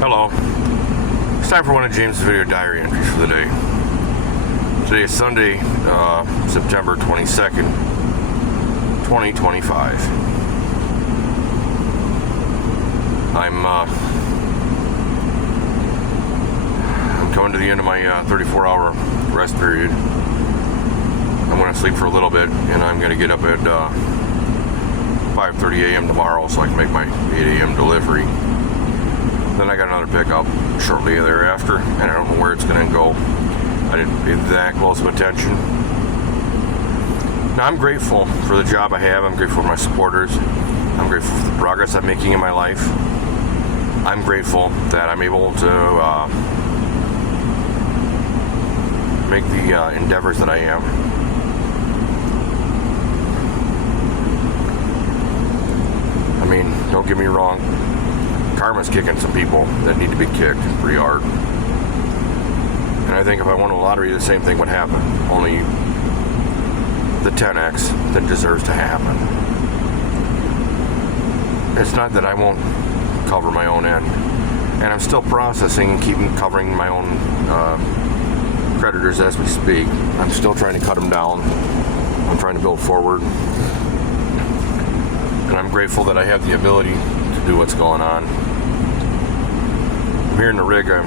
Hello. It's time for one of James' video diary entries for the day. Today is Sunday, September 22nd, 2025. I'm coming to the end of my 34-hour rest period. I'm going to sleep for a little bit, and I'm going to get up at 5:30 a.m. tomorrow so I can make my 8 a.m. delivery. Then I got another pickup shortly thereafter, and I don't know where it's going to go. I didn't pay that close of attention. Now, I'm grateful for the job I have. I'm grateful for my supporters. I'm grateful for the progress I'm making in my life. I'm grateful that I'm able to make the endeavors that I am. I mean, don't get me wrong. Karma's kicking some people that need to be kicked pretty hard. And I think if I won the lottery, the same thing would happen. Only the 10x that deserves to happen. It's not that I won't cover my own end. And I'm still processing and keeping covering my own creditors as we speak. I'm still trying to cut them down. I'm trying to build forward. And I'm grateful that I have the ability to do what's going on. I'm here in the rig. I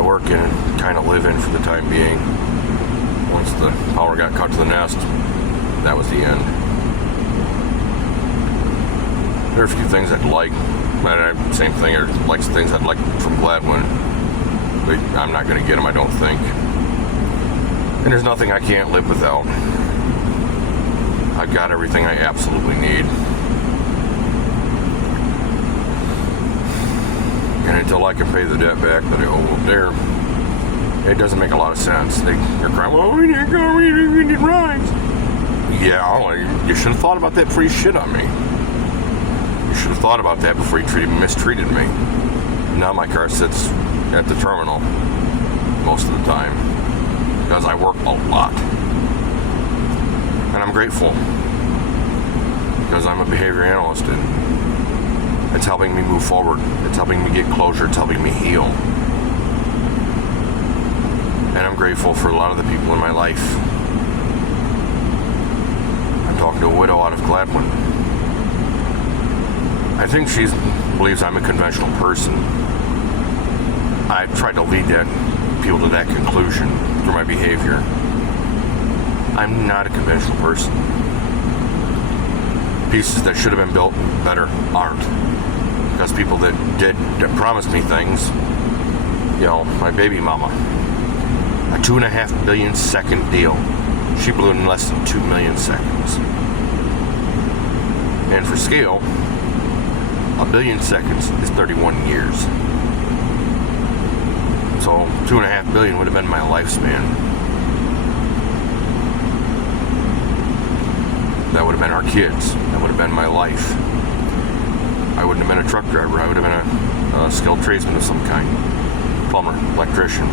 work in and kind of live in for the time being. Once the power got cut to the nest, that was the end. There are a few things I'd like, but same thing, or like things I'd like from Gladwin, but I'm not going to get them, I don't think. And there's nothing I can't live without. I've got everything I absolutely need. And until I can pay the debt back that I owe up there, it doesn't make a lot of sense. They're crying, well, we need rides. Yeah, you should have thought about that before you shit on me. You should have thought about that before you mistreated me. Now my car sits at the terminal most of the time because I work a lot. And I'm grateful because I'm a behavior analyst and it's helping me move forward. It's helping me get closure. It's helping me heal. And I'm grateful for a lot of the people in my life. I'm talking to a widow out of Gladwin. I think she believes I'm a conventional person. I've tried to lead people to that conclusion through my behavior. I'm not a conventional person. Pieces that should have been built better aren't. Because people that promised me things, my baby mama, a 2.5 billion second deal. She blew in less than 2 million seconds. And for scale, 1 billion seconds is 31 years. So 2.5 billion would have been my lifespan. That would have been our kids. That would have been my life. I wouldn't have been a truck driver. I would have been a skilled tradesman of some kind. Plumber, electrician,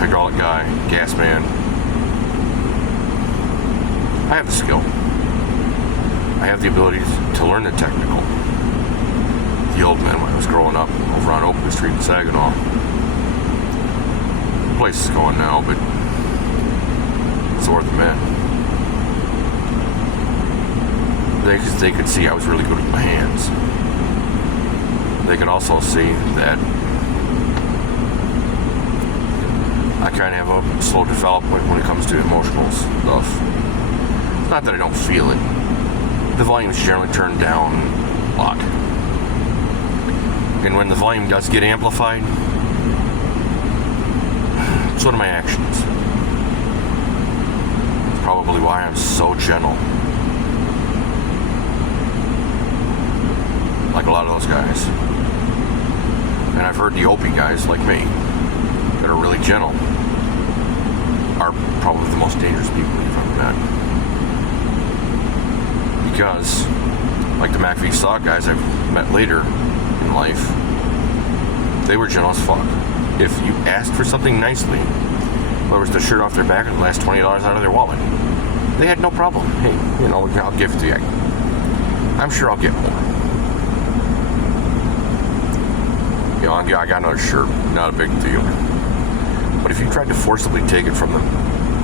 hydraulic guy, gas man. I have the skill. I have the ability to learn the technical. The old man when I was growing up over on Oakwood Street in Saginaw. The place is going now, but so are the men. They could see I was really good with my hands. They could also see that I kind of have a slow development when it comes to emotional stuff. It's not that I don't feel it. The volume is generally turned down a lot. And when the volume does get amplified, so do my actions. It's probably why I'm so gentle. Like a lot of those guys. And I've heard the Opie guys like me that are really gentle are probably the most dangerous people you've ever met. Because, like the McVie Saw guys I've met later in life, they were gentle as fuck. If you asked for something nicely, whether it was the shirt off their back or the last $20 out of their wallet, they had no problem. Hey, I'll give it to you. I'm sure I'll get more. I got another shirt. Not a big deal. But if you tried to forcibly take it from them,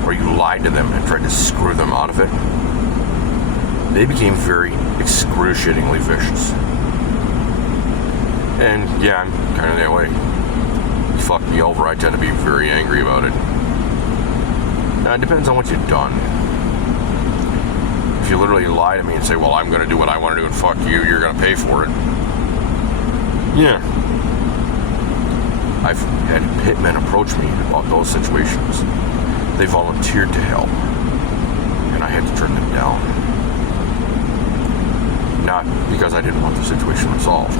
or you lied to them and tried to screw them out of it, they became very excruciatingly vicious. And yeah, I'm kind of that way. You fuck me over, I tend to be very angry about it. Now, it depends on what you've done. If you literally lie to me and say, well, I'm going to do what I want to do and fuck you, you're going to pay for it. Yeah. I've had hitmen approach me about those situations. They volunteered to help, and I had to turn them down. Not because I didn't want the situation resolved,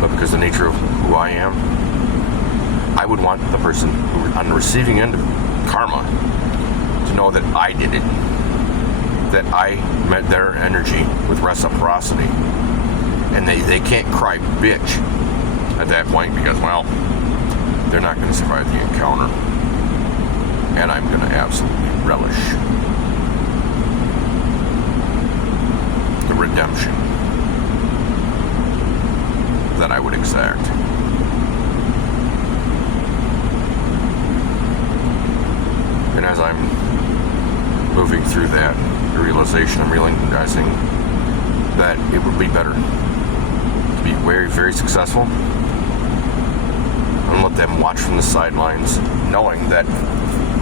but because the nature of who I am, I would want the person who, on the receiving end of karma, to know that I did it, that I met their energy with reciprocity, and they can't cry bitch at that point because, well, they're not going to survive the encounter, and I'm going to absolutely relish the redemption that I would exact. And as I'm moving through that realization, I'm realizing that it would be better to be very, very successful and let them watch from the sidelines, knowing that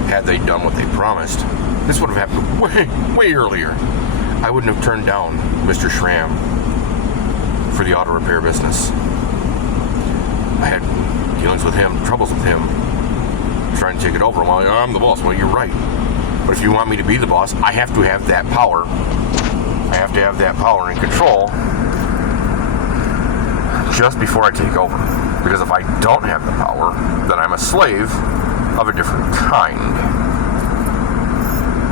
had they done what they promised, this would have happened way, way earlier. I wouldn't have turned down Mr. Schramm for the auto repair business. I had dealings with him, troubles with him, trying to take it over. Well, I'm the boss. Well, you're right. But if you want me to be the boss, I have to have that power. I have to have that power and control just before I take over. Because if I don't have the power, then I'm a slave of a different kind.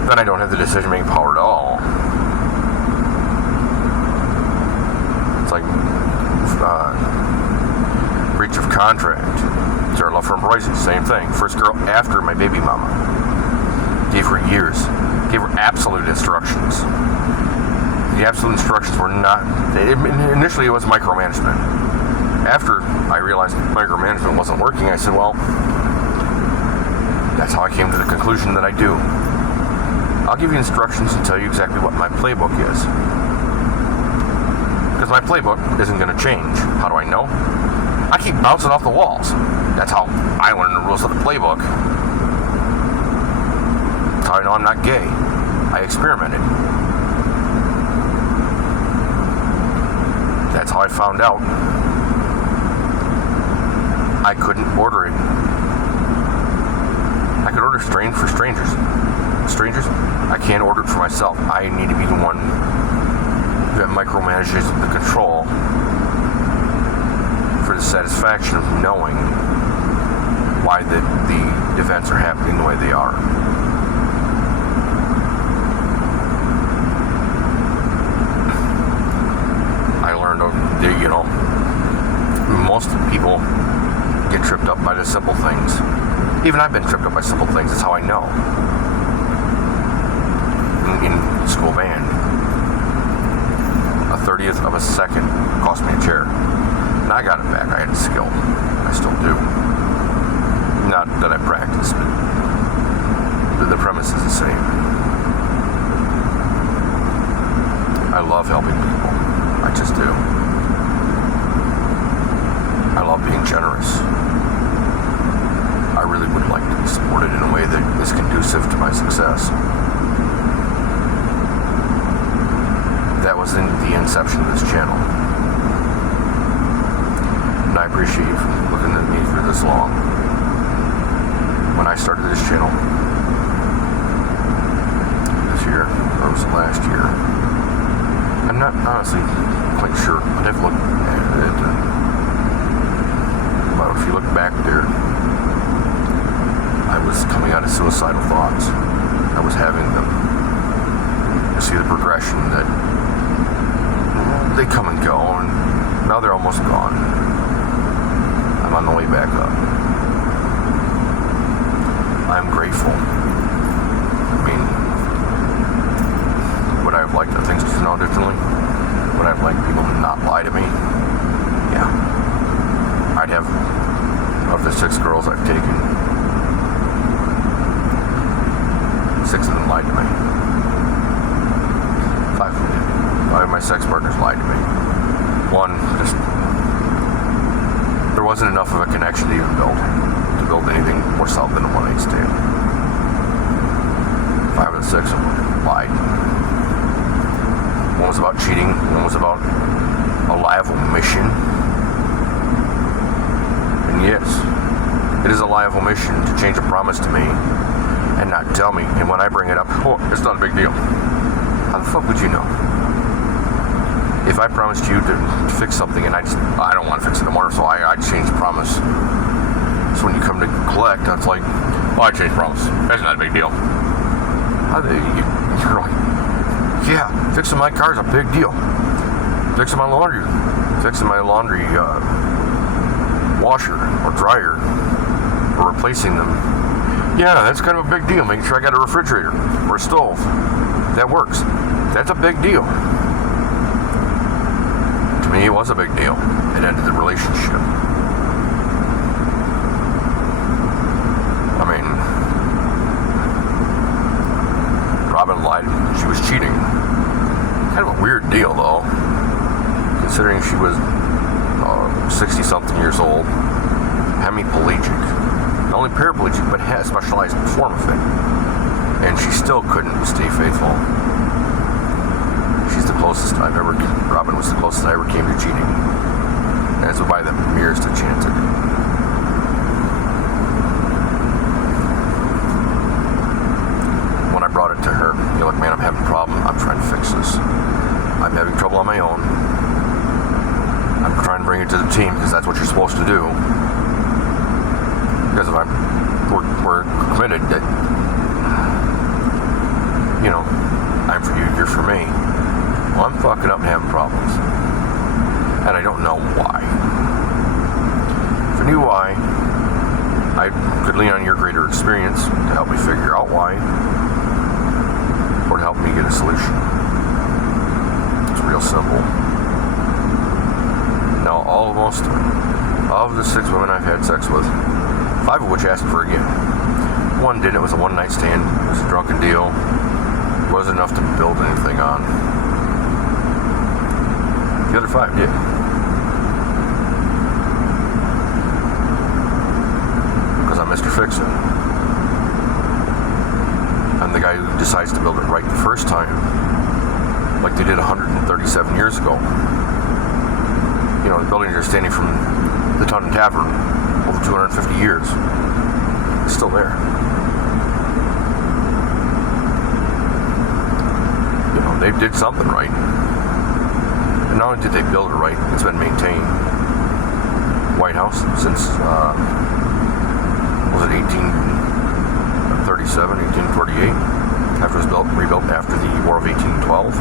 Then I don't have the decision-making power at all. It's like breach of contract. Sarah Love from Royce, same thing. First girl after my baby mama. Gave her years. Gave her absolute instructions. The absolute instructions were not... Initially, it was micromanagement. After I realized micromanagement wasn't working, I said, well, that's how I came to the conclusion that I do. I'll give you instructions and tell you exactly what my playbook is. Because my playbook isn't going to change. How do I know? I keep bouncing off the walls. That's how I learned the rules of the playbook. That's how I know I'm not gay. I experimented. That's how I found out I couldn't order it. I could order strange for strangers. Strangers, I can't order it for myself. I need to be the one that micromanages the control for the satisfaction of knowing why the events are happening the way they are. I learned, most people get tripped up by the simple things. Even I've been tripped up by simple things. That's how I know. In school band, a 30th of a second cost me a chair. And I got it back. I had the skill. I still do. Not that I practice, but the premise is the same. I love helping people. I just do. I love being generous. I really would like to be supported in a way that is conducive to my success. That was in the inception of this channel. And I appreciate you for looking at me for this long. When I started this channel, this year, or was it last year? I'm not honestly quite sure. I'd have looked at it. But if you look back there, I was coming out of suicidal thoughts. I was having them. You see the progression that they come and go, and now they're almost gone. I'm on the way back up. I'm grateful. I mean, would I have liked things to turn out differently? Would I have liked people to not lie to me? Yeah. I'd the 6 girls I've taken, 6 of them lied to me. 5 of them did. 5 of my sex partners lied to me. 1 just, there wasn't enough of a connection to even build anything more solid than a one-night stand. 5 of the 6 of them lied. One was about cheating, one was about a lie of omission. And yes, it is a lie of omission to change a promise to me and not tell me. And when I bring it up, oh, it's not a big deal. How the fuck would you know? If I promised you to fix something and I don't want to fix it anymore, so I changed the promise. So when you come to collect, it's like, oh, I changed the promise. That's not a big deal. You're like, yeah, fixing my car is a big deal. Fixing my laundry washer or dryer, or replacing them. Yeah, that's kind of a big deal. Making sure I got a refrigerator or a stove that works. That's a big deal. To me, it was a big deal. It ended the relationship. I mean, Robin lied. She was cheating. Kind of a weird deal, though, considering she was 60-something years old, hemiplegic. Not only paraplegic, but had a specialized form of it. And she still couldn't stay faithful. She's the closest Robin was the closest I ever came to cheating. As by the merest of chance. When I brought it to her, you're like, man, I'm having a problem. I'm trying to fix this. I'm having trouble on my own. I'm trying to bring it to the team because that's what you're supposed to do. Because if we're committed that, you know, I'm for you, you're for me. Well, I'm fucking up and having problems. And I don't know why. If I knew why, I could lean on your greater experience to help me figure out why, or to help me get a solution. It's real simple. Now, almost of the 6 women I've had sex with, 5 of which asked for again. 1 didn't. It was a one-night stand. It was a drunken deal. It wasn't enough to build anything on. The other 5 did. Because I'm Mr. Fix-It. I'm the guy who decides to build it right the first time, like they did 137 years ago. You know, the building you're standing from the Taunton Tavern over 250 years. It's still there. You know, they did something right. And not only did they build it right, it's been maintained. White House since, was it 1837, 1848? After it was rebuilt after the War of 1812.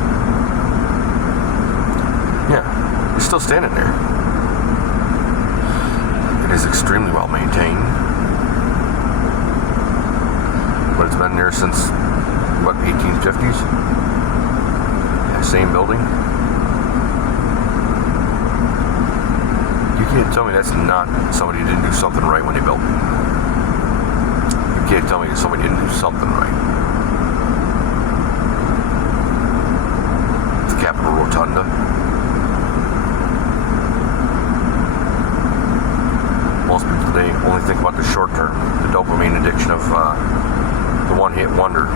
Yeah, it's still standing there. It is extremely well maintained. But it's been there since, what, 1850s? Yeah, same building. You can't tell me that's not somebody who didn't do something right when they built it. You can't tell me that somebody didn't do something right. The Capitol Rotunda. Most people today only think about the short term, the dopamine addiction of the one-hit wonder.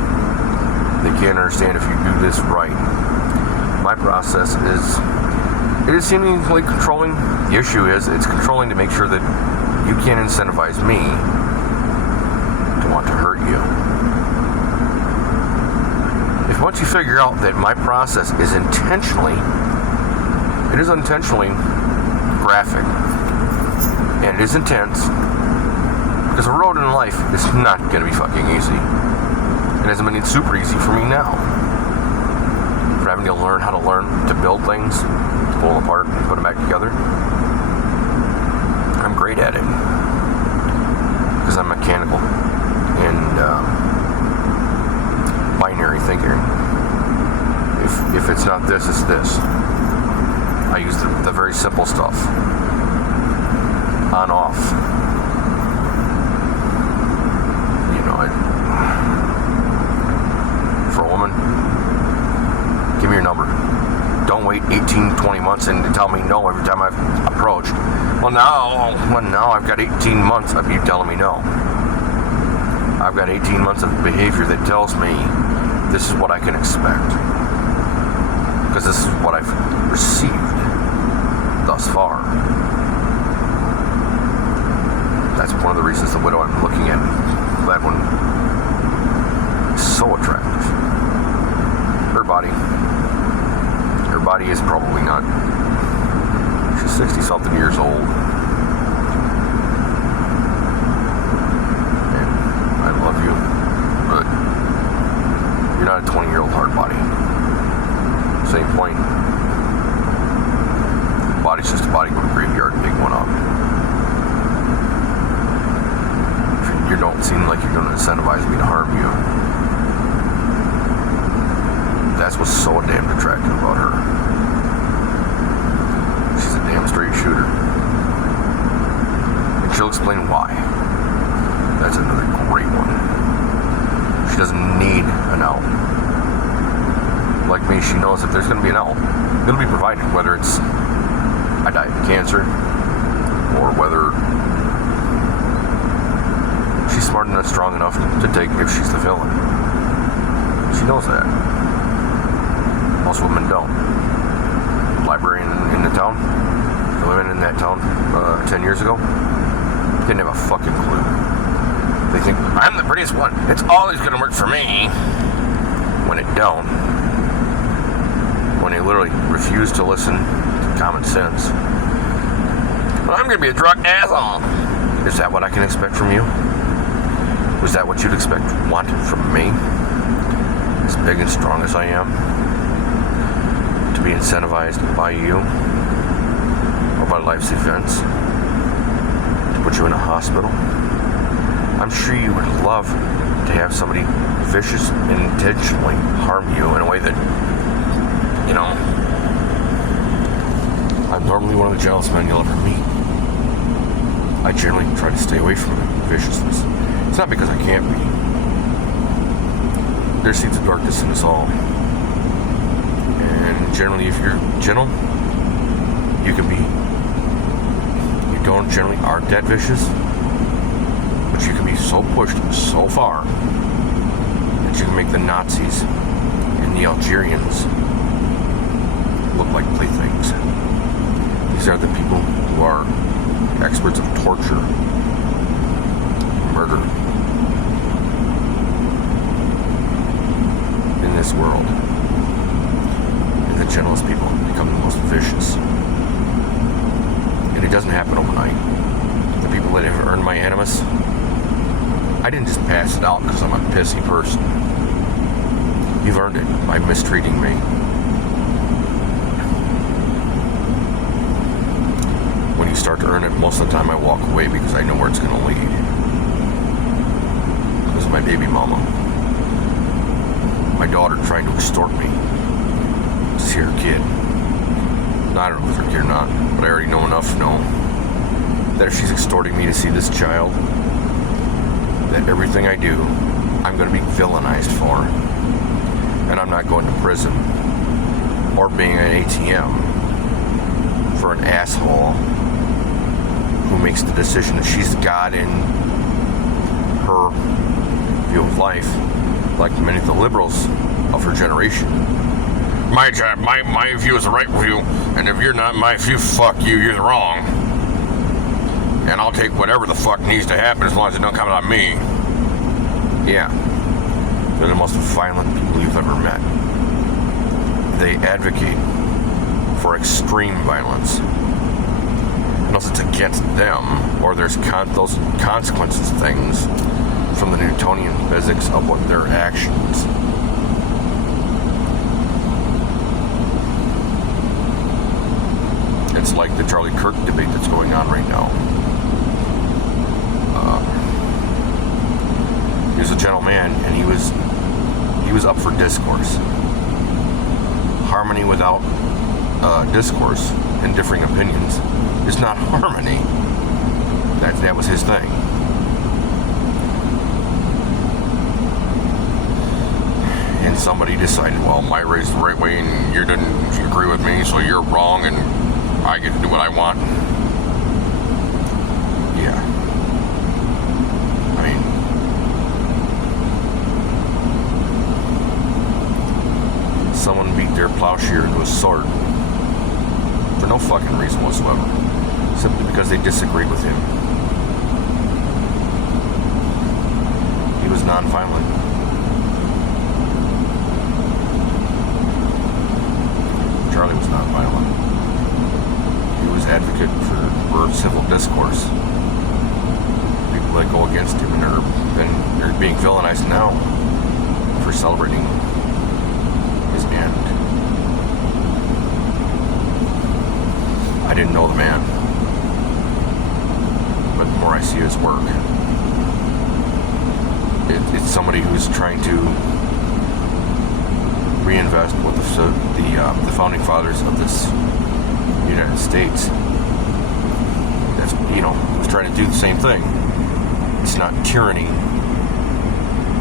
They can't understand if you do this right. My process is, it is seemingly controlling. The issue is, it's controlling to make sure that you can't incentivize me to want to hurt you. If once you figure out that my process is intentionally graphic, and it is intense, because a road in life is not going to be fucking easy. It hasn't been super easy for me now. For having to learn how to build things, to pull them apart and put them back together. I'm great at it. Because I'm mechanical and binary thinker. If it's not this, it's this. I use the very simple stuff. On, off. doing? Give me your number. Don't wait 18, 20 months and tell me no every time I've approached. Well, now I've got 18 months of you telling me no. I've got 18 months of behavior that tells me this is what I can expect. Because this is what I've received thus far. That's one of the reasons the widow I'm looking at, that one, is so attractive. Her body is probably not. She's 60-something years old. And I love you, but you're not a 20-year-old hard body. Same point. The body's just a body. Go to the graveyard and pick one up. You don't seem like you're going to incentivize me to harm you. That's what's so damn attractive about her. She's a damn straight shooter. And she'll explain why. That's another great one. She doesn't need an out. Like me, she knows if there's going to be an out, it'll be provided, whether it's I die of cancer or whether she's smart enough, strong enough to take if she's the villain. She knows that. Most women don't. Librarian in the town, the women in that town 10 years ago, didn't have a fucking clue. They think, I'm the prettiest one. It's always going to work for me. When it don't. When they literally refuse to listen to common sense. Well, I'm going to be a drunk asshole. Is that what I can expect from you? Was that what you'd want from me? As big and strong as I am? To be incentivized by you? Or by life's events? To put you in a hospital? I'm sure you would love to have somebody vicious and intentionally harm you in a way that, you know, I'm normally one of the jealous men you'll ever meet. I generally try to stay away from viciousness. It's not because I can't be. There's seeds of darkness in us all. And generally, if you're gentle, you can be. You don't generally aren't that vicious, but you can be so pushed so far that you can make the Nazis and the Algerians look like playthings. These are the people who are experts of torture, murder in this world. And the gentlest people become the most vicious. And it doesn't happen overnight. The people that have earned my animus, I didn't just pass it out because I'm a pissy person. You've earned it by mistreating me. When you start to earn it, most of the time I walk away because I know where it's going to lead. Because of my baby mama. My daughter trying to extort me to see her kid. I don't know if it's her kid or not, but I already know enough to know that if she's extorting me to see this child, that everything I do, I'm going to be villainized for. And I'm not going to prison or being an ATM for an asshole who makes the decision that she's got in her view of life, like many of the liberals of her generation. My view is the right view, and if you're not my view, fuck you, you're wrong. And I'll take whatever the fuck needs to happen as long as it don't come out of me. Yeah. They're the most violent people you've ever met. They advocate for extreme violence. Unless it's against them, or there's those consequences things from the Newtonian physics of what their actions. It's like the Charlie Kirk debate that's going on right now. He was a gentleman, and he was up for discourse. Harmony without discourse and differing opinions is not harmony. That was his thing. and somebody decided, well, my race the right way and you didn't agree with me, so you're wrong and I get to do what I want. Yeah. I mean, someone beat their plowshare into a sword for no fucking reason whatsoever, simply because they disagreed with him. He was non-violent. Charlie was non-violent. He was advocate for civil discourse. People that go against him and they're being villainized now for celebrating his end. I didn't know the man, but the more I see his work, it's somebody who's trying to reinvest what the founding fathers of this United States, was trying to do the same thing. It's not tyranny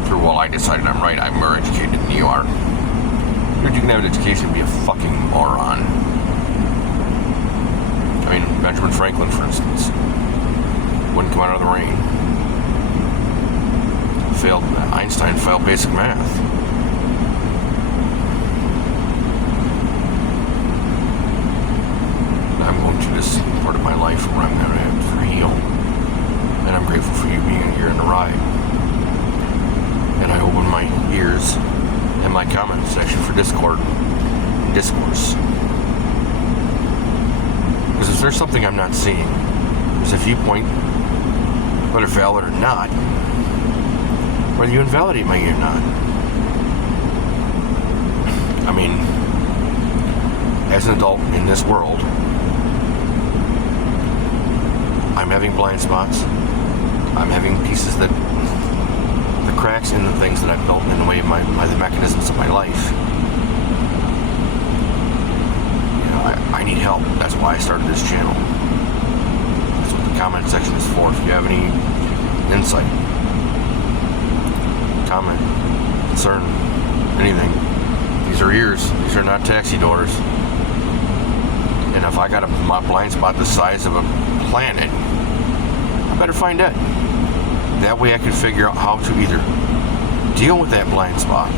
through, well, I decided I'm right, I'm more educated than you are. You can have an education and be a fucking moron. I mean, Benjamin Franklin, for instance, wouldn't come out of the rain. Einstein failed basic math. I'm going to this part of my life where I'm going to have to heal. And I'm grateful for you being here in the ride. And I open my ears and my comment section for Discord and discourse. Because if there's something I'm not seeing, there's a viewpoint, whether valid or not, whether you invalidate me or not. I mean, as an adult in this world, I'm having blind spots. I'm having pieces the cracks in the things that I've built in the way of the mechanisms of my life. I need help. That's why I started this channel. That's what the comment section is for. If you have any insight, comment, concern, anything, these are ears. These are not taxi doors. And if I got a blind spot the size of a planet, I better find it. That way I can figure out how to either deal with that blind spot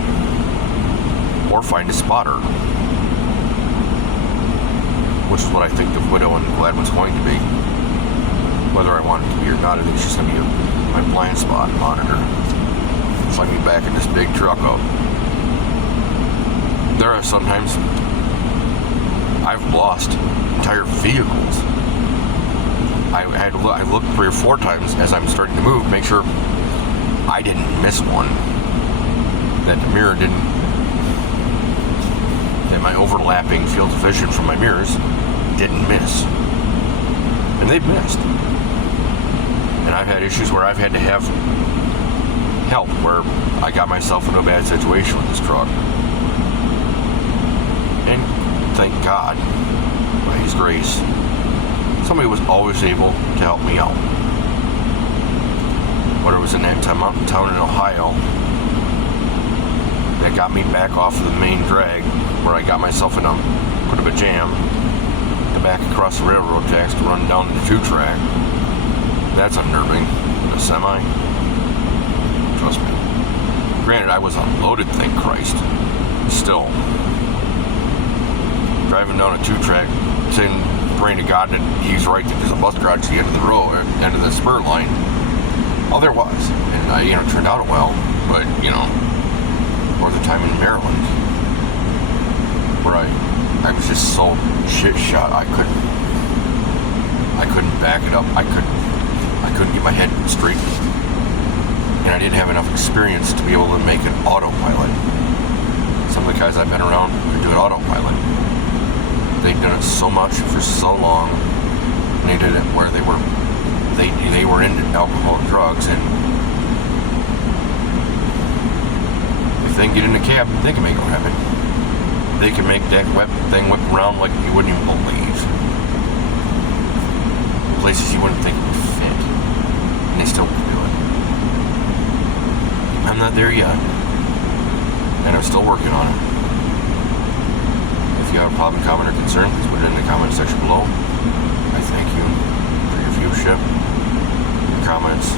or find a spotter, which is what I think the Widow and Gladwin's going to be. Whether I want it to be or not, I think it's just going to be my blind spot monitor. Find me back in this big truck up. There are sometimes I've lost entire vehicles. I looked 3 or 4 times as I'm starting to move, make sure I didn't miss one. That the mirror didn't, that my overlapping field of vision from my mirrors didn't miss. And they've missed. And I've had issues where I've had to have help, where I got myself into a bad situation with this truck. And thank God, by His grace, somebody was always able to help me out. Whether it was in that town in Ohio that got me back off of the main drag, where I got myself in a bit of a jam, to back across the railroad tracks to run down the 2-track. That's unnerving. A semi. Trust me. Granted, I was unloaded, thank Christ. Still, driving down a 2-track, saying, praying to God that He's right, that there's a bus garage at the end of the road, or end of the spur line. Oh, there was. And it turned out well. But, or the time in Maryland, where I was just so shit shot, I couldn't back it up. I couldn't get my head straight. And I didn't have enough experience to be able to make an autopilot. Some of the guys I've been around could do an autopilot. They'd done it so much for so long, and they did it where they were into alcohol and drugs, and if they can get in a cab, they can make it happen. They can make that thing whip around like you wouldn't even believe. Places you wouldn't think it would fit, and they still can do it. I'm not there yet. and I'm still working on it. If you have a problem, comment, or concern, please put it in the comment section below. I thank you for your viewership, your comments,